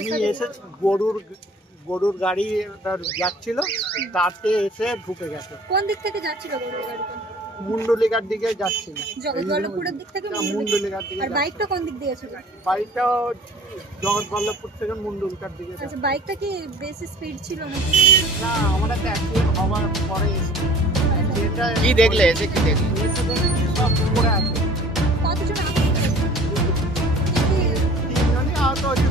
আমি এসে গরুর গাড়ি যাচ্ছিল, তাতে এসে ঢুকে গেছে। কোন দিক থেকে যাচ্ছিল গরুর গাড়িটা? মুন্ডলিকার দিকে যাচ্ছিল। জগৎবল্লভপুরের দিক থেকে মুন্ডলিকার দিকে। আর বাইকটা কোন দিক দিয়ে ছিল? বাইকটাও জগৎবল্লভপুর থেকে মুন্ডলিকার দিকে। আচ্ছা, বাইকটা কি বেশি স্পিড ছিল নাকি? না, আমরা তো অ্যাক্সিডেন্ট হওয়ার পরে যেটা কি দেখলে এসে কি দেখলে? এসে দেখি সব পড়ে আছে। কতজন আহত হয়েছে? 3 জনই আহত হয়েছে।